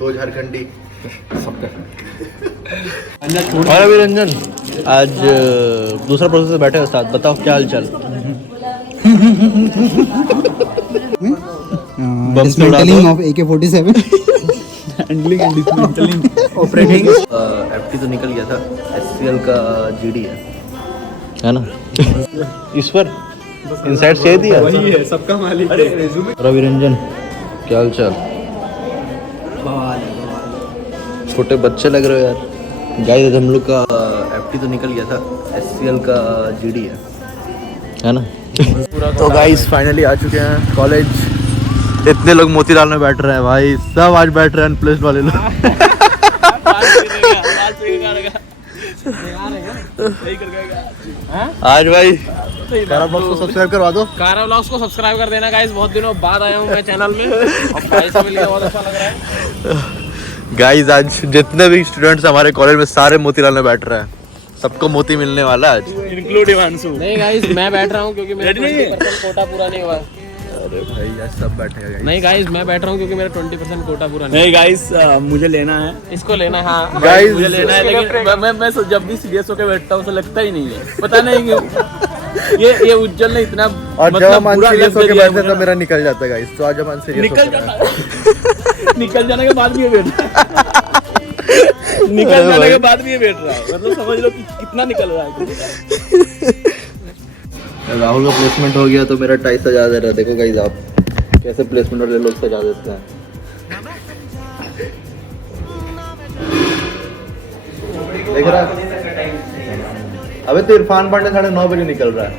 दो झारखंडी और अभी रंजन आज दूसरा प्रोसेस बैठे हो साथ, बताओ क्या हाल चाल। Dismantling of AK-47 handling and dismantling operating. FT तो निकल गया था, एससीएल का जीडी है ना। इस पर इनसाइड से दिया वही है सबका मालिक है। रवि रंजन क्या हाल चाल। छोटे बच्चे लग रहे हो यार। गाइस हम लोग का एफटी तो निकल गया था, एससीएल का जीडी है ना। तो गाइस फाइनली आ चुके हैं कॉलेज। इतने लोग मोतीलाल में बैठ रहे हैं भाई, सब आज बैठ रहे हैं अनप्लेस्ड वाले लोग। आज भाई कारा ब्लॉग्स को सब्सक्राइब करवा दो। कारा व्लॉग्स को सब्सक्राइब कर देना गाइस। बहुत दिनों बाद आया हूँ मैं चैनल में और भाई से मिलकर बहुत अच्छा लग रहा है। गाइस आज जितने भी स्टूडेंट्स हमारे कॉलेज में सारे मोतीलाल में बैठ रहे हैं, सबको मोती मिलने वाला है आज, इंक्लूड इवांशु। नहीं गाइस मैं बैठ रहा हूँ क्योंकि मेरा 20% कोटा पूरा नहीं हुआ। अरे भाई आज सब बैठेगा गाइस। नहीं गाइस मैं बैठ रहा हूँ क्योंकि मेरा 20% कोटा पूरा नहीं गाइस मुझे लेना है, इसको लेना है। हाँ गाइस मुझे लेना है, लेकिन मैं जब भी सीरियस होकर बैठता हूँ तो लगता ही नहीं है, पता नहीं क्यों। ये उज्जवल ने इतना और जब हम सीरियस होके बैठते हैं तो मेरा निकल जाता है गाइस। तो आज हम सीरियस निकल जाता निकल जाने के बाद भी ये बैठ निकल जाने के बाद भी ये बैठ रहा है, मतलब समझ लो कि कितना निकल रहा है। राहुल का प्लेसमेंट हो गया तो मेरा टाई सजा दे रहा है। देखो गाइस आप कैसे प्लेसमेंट वाले लोग सजा देते हैं। देख रहा है? अबे तो इरफान पांडे 9:30 बजे निकल रहा है।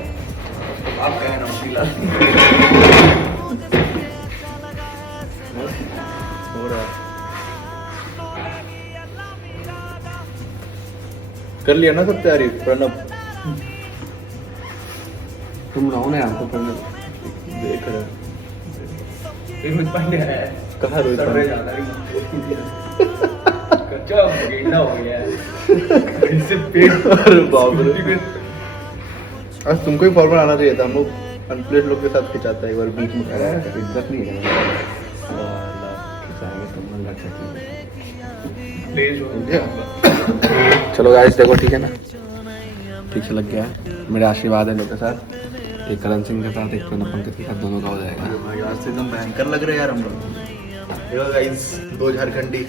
कर लिया ना सब तैयारी प्रणब? तुम रहो ना आपको पढ़ने देख रहे रोहित पांडे है कहाँ रोहित पांडे? कच्चा गेंडा हो गया है इससे पेट। अरे बाप रे, आज तुमको ही फॉर्मल आना चाहिए था। हम लोग अनप्लेस्ड लोग के साथ खिंचाता है एक बार बीच में। इज्जत नहीं है। चलो गाइस देखो ठीक है ना, ठीक से लग गया है। मेरे आशीर्वाद है लोग के साथ, एक करण सिंह के साथ, एक प्रणब पंकज के साथ, दोनों का हो जाएगा। आज से एकदम भयंकर लग रहे हैं यार हम लोग। देखो गाइस दो झारखंडी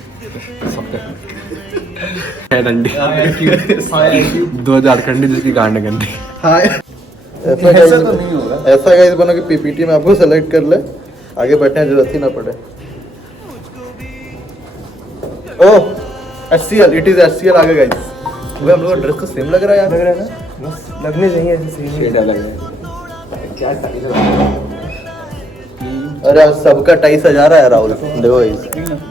दो झारखंडी जिसकी गांड गंदी। हाँ ऐसा तो नहीं होगा। ऐसा गाइस बनो कि पीपीटी में आपको सेलेक्ट कर ले, आगे बैठने की जरूरत ही ना पड़े। ओह एचसीएल, इट इज एचसीएल आगे गाइस। वो हम लोग का ड्रेस तो सेम लग रहा है यार। लग रहा है ना, बस लगने चाहिए ऐसे सेम शेड अलग है। क्या टाई सजा रहा है? अरे आज सबका टाई सजा रहा है राहुल। देखो गाइस,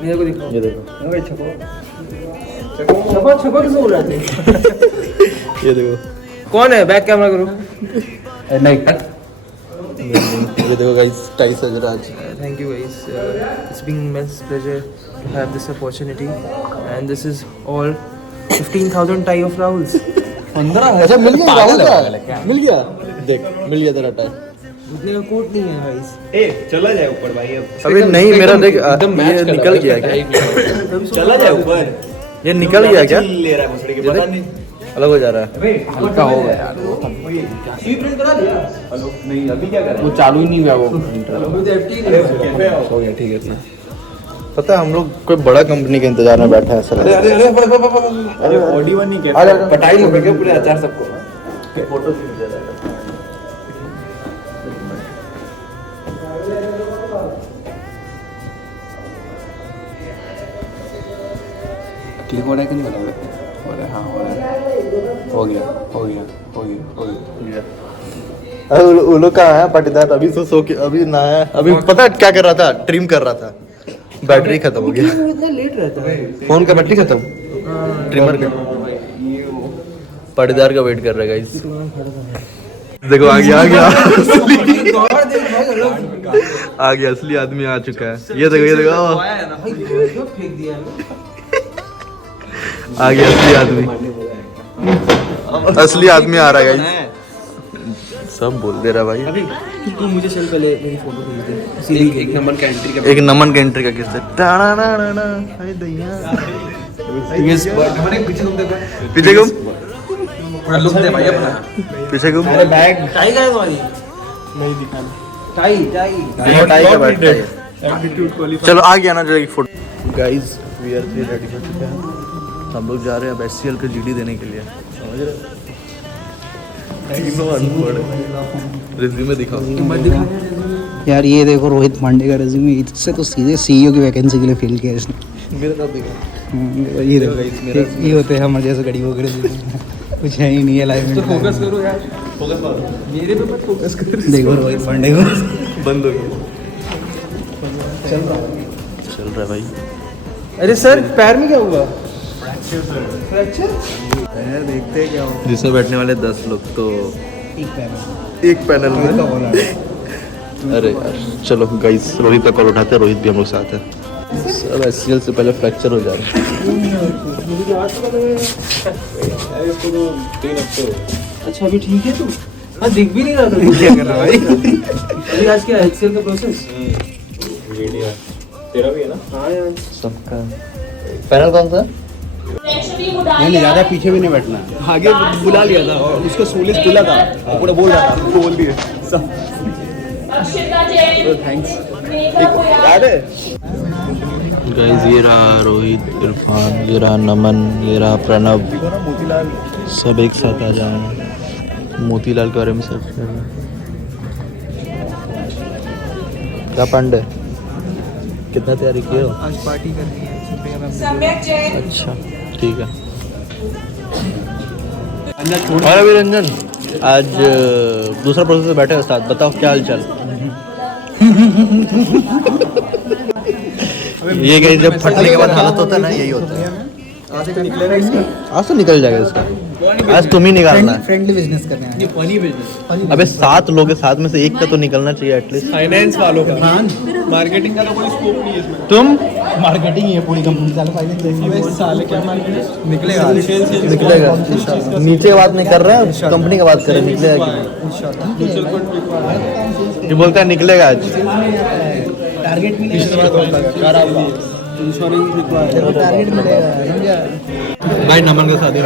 मेरे को दिखाओ, ये देखो, भाई छपो छपो छपो किसे बोल रहे थे? ये देखो। कौन है? बैक कैमरा करो। नहीं ये देखो गाइस टाई सज रहा है। Thank you guys. It's been immense pleasure to have this opportunity, and this is all 15,000 tie of Rahuls. 15 अच्छा मिल गया राहुल का? मिल गया, देख मिल गया तेरा टाई। उतने का कोट नहीं है भाई। ए चला जाए ऊपर भाई अब। अभी नहीं मेरा देख ये निकल गया क्या? चला जाए ऊपर। ये निकल गया क्या? ले रहा है मछली के, पता नहीं अलग हो जा रहा है। हल्का हो गया यार वो। प्रिंट करा दिया। हेलो नहीं अभी क्या कर रहा वो चालू ही नहीं हुआ वो। है? हो गया ठीक है इतना। पता है हम लोग कोई बड़ा कंपनी के इंतजार में बैठे हैं ऐसा लग रहा है। अरे ऑडी वन नहीं कहते, पटाई लो क्या पूरे अचार सबको। फोटो खींच दे रहा है। क्लिक हो रहा है कि नहीं हो रहा है? हो रहा है, हाँ हो रहा है। हो गया हो गया हो गया हो गया। अरे वो लोग कहाँ है पाटीदार? अभी तो सो के अभी ना है। अभी पता है क्या कर रहा था? ट्रिम कर रहा था, बैटरी खत्म हो गया। इतना लेट रहता है फोन का बैटरी खत्म, ट्रिमर का। पाटीदार का वेट कर रहा है गाइस। देखो आ गया आ गया असली आदमी आ चुका है। ये देखो फेंक दिया आ गया असली आदमी। असली आदमी आ रहा है गाइस। सब बोल दे रहा भाई। अभी तू मुझे चल पहले मेरी फोटो भेज दे सीधी एक नंबर का एंट्री का एक नमन के एंट्री का किस्सा टाणा ना ना ना हाय दैया पीछे घूम लुक दे भाई अपना। पीछे घूम बैग टाई का है तुम्हारी नहीं दिखाना। टाई टाई टाई का बैठ है। चलो आ गया ना जो एक photo. Guys we are ready हो चुके हैं, हम लोग जा रहे हैं अब एचसीएल का जीडी देने के लिए। समझ रहे हो? तीनों अनपढ़ रिज्यूमे दिखाओ यार। ये देखो रोहित पांडे का रेज्यूमे, इससे तो सीधे सीईओ की वैकेंसी के लिए फेल किया इसने। मेरे साथ दिखाओ। ये देखो ये होते हैं हमारे जैसे गरीबों के रेज्यूमे, कुछ है ही नहीं है लाइफ में। फोकस करो यार, फोकस मारो। मेरे पे मत फोकस कर। देखो रोहित पांडे को बंद हो गया। चल रहा है भाई। अरे सर पैर में क्या हुआ? फ्रैक्चर। देखते हैं क्या हो। जिसमें बैठने वाले 10 लोग तो एक पैनल में। अरे यार चलो गाइस रोहित का कॉल उठाते हैं, रोहित भी हम लोग साथ है। सब एचसीएल से पहले फ्रैक्चर हो जा रहा है। अच्छा अभी ठीक है तू? हाँ दिख भी नहीं रहा था। क्या कर रहा भाई? अभी आज क्या एचसीएल का प्रोसेस? तेरा भी है ना? हाँ यार सबका पैनल कौन सा? नहीं ज़्यादा पीछे भी नहीं बैठना। आगे बुला लिया था और उसका सोलिस खुला था, पूरा बोल रहा था, बोल दिए सब। थैंक्स याद है? गाइस ये रहा रोहित, इरफान, ये रहा नमन, ये रहा प्रणव, सब एक साथ आ जाए। मोतीलाल के बारे में सर्च कर रहे क्या पांडे कितना तैयारी किए हो? आज पार्टी करनी है। अच्छा ठीक है। और अभी रंजन आज दूसरा प्रोसेस में बैठे हो साथ, बताओ क्या हाल चाल? ये गई जब फटने के बाद हालत होता है ना, यही होता है। आज से निकलेगा इसका? आज तो निकल जाएगा इसका, आज तुम ही निकालना है। फ्रेंडली बिजनेस करने हैं। ये फनी बिजनेस। अबे 7 लोग हैं, 7 में से एक का तो निकलना चाहिए एटलीस्ट। फाइनेंस वालों का, मार्केटिंग का तो कोई स्कोप नहीं है इसमें। तुम मार्केटिंग ही है पूरी कंपनी साले फाइनेंस साले क्या मार्केटिंग निकलेगा? निकलेगा नीचे की बात नहीं कर रहे हैं, कंपनी का बात कर रहे हैं। निकलेगा कि ये बोलता है निकलेगा आज। टारगेट मिलेगा। टारगेट मिलेगा। भाई नमन का शादी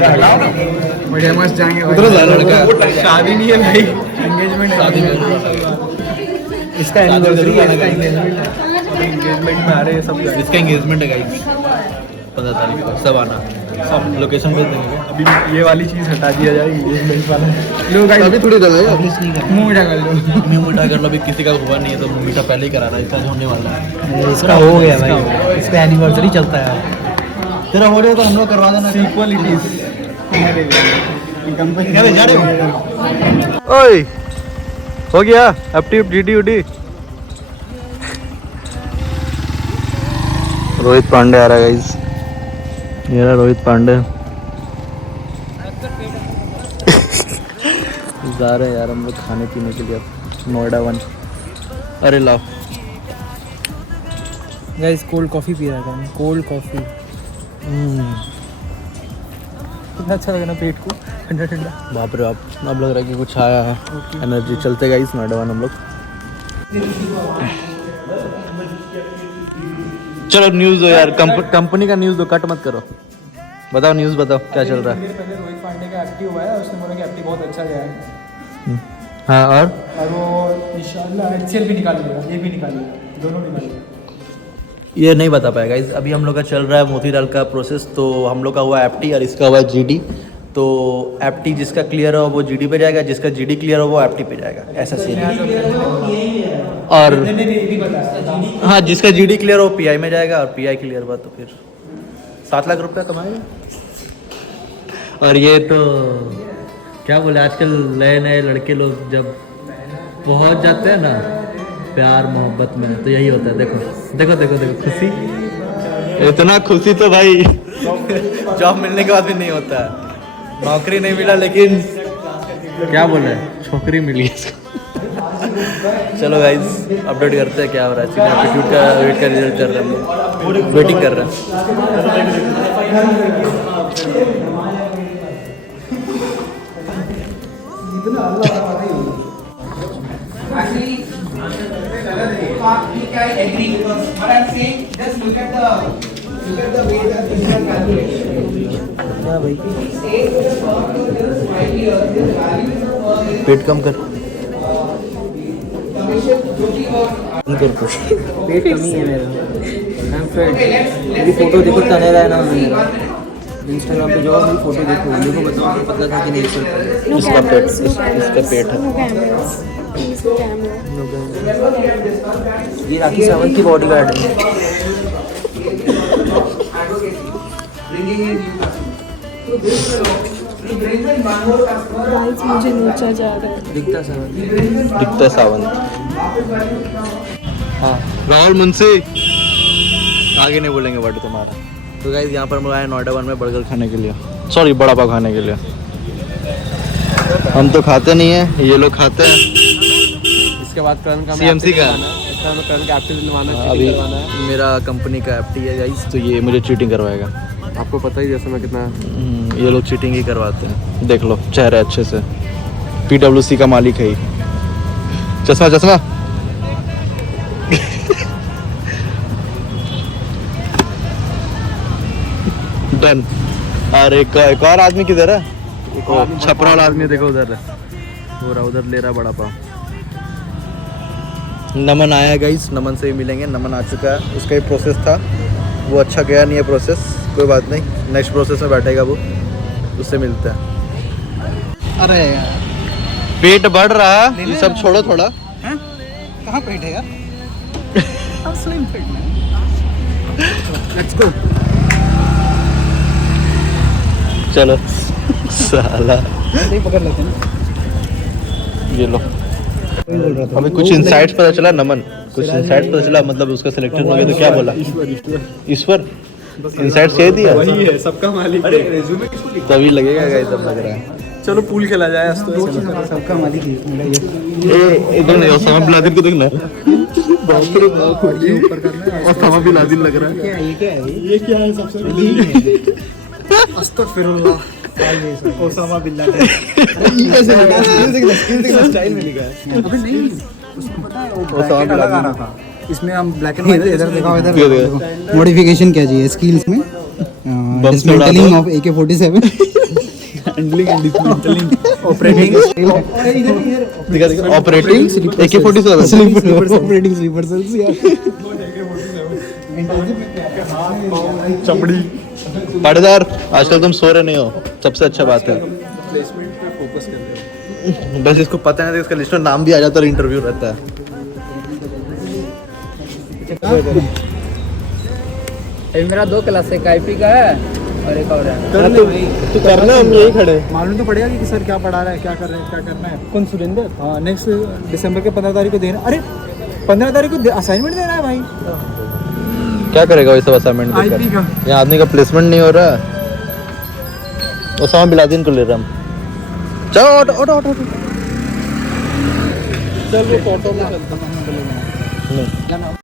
बढ़िया मस्त जाएंगे। उधर जा लड़का शादी नहीं है भाई, एंगेजमेंट शादी में इसका एनिवर्सरी है, इसका एंगेजमेंट है। एंगेजमेंट में आ रहे हैं सब। इसका एंगेजमेंट है गाइस 15 तारीख को, सब आना। सब लोकेशन भेज देंगे। अभी ये वाली चीज हटा दिया जाएगी, एंगेजमेंट वाला। लो गाइस अभी थोड़ी देर है, मुंह मीठा कर लो। मुंह मीठा कर लो। अभी किसी का हुआ नहीं है तो मुंह मीठा पहले ही करा रहा है, इसका होने वाला है। इसका हो गया भाई, इसका एनिवर्सरी चलता है। तेरा हो रहा है तो हम लोग करवा देना। ओए हो गया एफटी जीडी उडी। रोहित पांडे आ रहा है गाइस, ये रहा रोहित पांडे। जा रहे हैं यार हम लोग खाने पीने के लिए नोएडा 1। अरे लाओ गाइस कोल्ड कॉफी पी रहा था मैं, कोल्ड कॉफी। कितना अच्छा लगा ना पेट को, ठंडा ठंडा। बाप रे बाप, अब लग रहा है कि कुछ आया है एनर्जी। चलते गाइस नोएडा 1 हम लोग। चलो न्यूज़ दो यार, कंपनी का न्यूज़ दो, कट मत करो। बताओ न्यूज़ बताओ क्या चल रहा है। पहले रोहित पांडे का एफटी हुआ है, उसने बोला कि एफटी बहुत अच्छा गया है हाँ और वो इंशाल्लाह एचसीएल भी निकाल लेगा, ये भी निकाल लेगा, दोनों निकाल लेगा। ये नहीं बता पाएगा गाइस। अभी हम लोग का चल रहा है मोतीलाल का प्रोसेस। तो हम लोग का हुआ एफटी और इसका हुआ जीडी। तो एफटी जिसका क्लियर हो वो जीडी पे जाएगा, जिसका जीडी क्लियर हो वो एफटी पे जाएगा, ऐसा सीन है। और हाँ जिसका जीडी क्लियर हो पीआई में जाएगा, और पीआई क्लियर हुआ तो फिर 7 लाख रुपया कमाएगा। और ये तो क्या बोले, आजकल नए नए लड़के लोग जब पहुंच जाते हैं ना प्यार मोहब्बत में, तो यही होता है। देखो देखो देखो देखो खुशी, इतना खुशी तो भाई जॉब मिलने के बाद भी नहीं होता है। नौकरी नहीं मिला लेकिन क्या बोले छोकरी मिली इसको। चलो गाइस अपडेट करते हैं क्या हो रहा है। एप्टीट्यूड का वेट का रिजल्ट कर रहे हैं हम लोग, वेटिंग कर रहे हैं। I agree, but I'm saying just look at the way the physical calculation. क्या भाई पेट कम कर पेट कमी है मेरा आई एम फेट मेरी फोटो देखो तनेरा है ना मेरा इंस्टाग्राम पे जाओ मेरी फोटो देखो बताओ पतला था कि नहीं चल पाया इसका पेट है ये राखी सावंत की बॉडी गार्ड है गाइस मुझे नीचा जा रहा है। दिखता सावंत हाँ राहुल मुंशी आगे नहीं बोलेंगे वर्ड तुम्हारा। तो गाइस यहाँ पर हम आए नोएडा 1 में बर्गर खाने के लिए, सॉरी बड़ा पाव खाने के लिए। हम तो खाते नहीं है, ये लोग खाते हैं। इसके बाद करण का CMC का करण का एक्टिव दिलवाना है, अभी cheating करवाना है। मेरा कंपनी का एफटी है गाइस, तो ये मुझे चीटिंग करवाएगा। आपको पता ही जैसे मैं कितना ये लोग चीटिंग ही करवाते हैं, देख लो चेहरा अच्छे से। PWC का मालिक है ही। चश्मा चश्मा डन। और एक और आदमी किधर है? छपरा वाला आदमी देखो उधर है, पूरा उधर ले रहा बड़ा पाव। नमन आया गाइस, नमन से ही मिलेंगे। नमन आ चुका है, उसका ही प्रोसेस था, वो अच्छा गया नहीं है प्रोसेस, कोई बात नहीं, नेक्स्ट प्रोसेस में बैठेगा वो, उससे मिलते हैं। अरे यार पेट बढ़ रहा, ये सब छोड़ो थोड़ा। कहाँ पेट है यार? स्लिम फिट में। Let's go. चलो साला नहीं पकड़ लेते ना। ये लो। हमें कुछ इंसाइट्स पता चला नमन, कुछ इंसाइट्स पता चला, मतलब उसका सिलेक्शन हो गया तो क्या बोला? ईश्वर इंसाइट्स यही दिया, वही है सबका मालिक है। तभी लगेगा गाइस, तब लग रहा है। चलो पूल खेला जाए सबका मालिक है मेरा ये। एकदम नहीं, ओसामा बिन लादेन को देखना, ओसामा बिन लादेन लग रहा है। ये क्या है सबसे अस्तगफिरुल्लाह ओसामा बिन लादेन। ये कैसे लिखा है? स्टाइल में लिखा है। अबे नहीं, उसको पता है वो ओसामा बिन लादेन था। इसमें हम ब्लैक एंड व्हाइट इधर दिखाओ, इधर मॉडिफिकेशन क्या चाहिए स्किल्स में? Dismantling of AK-47, handling and dismantling, operating दिखा दिखा, operating AK-47 operating sleeper cells यार। चपड़ी पाड़ेदार, आजकल तुम सो रहे नहीं हो, सबसे अच्छा बात है। प्लेसमेंट पे फोकस कर रहे हो। बस इसको पता है, इसका लिस्ट में नाम भी आ जाता है, इंटरव्यू रहता है। मेरा 2 क्लास है, IP का है और एक और है। तो करना, हम यही खड़े। मालूम तो पड़ेगा कि सर क्या पढ़ा रहा है, क्या कर रहे हैं, क्या करना है। कौन सुरेंद्र? हाँ, नेक्स्ट दिसंबर के 15 तारीख को देना। अरे 15 तारीख को असाइनमेंट देना है भाई। क्या करेगा वही सब असाइनमेंट देकर? IP का यहाँ आदमी का प्लेसमेंट नहीं हो रहा है। ओसामा बिन लादेन को ले रहा हम। चलो ऑटो ऑटो ऑटो चलो फोटो में चलता नहीं।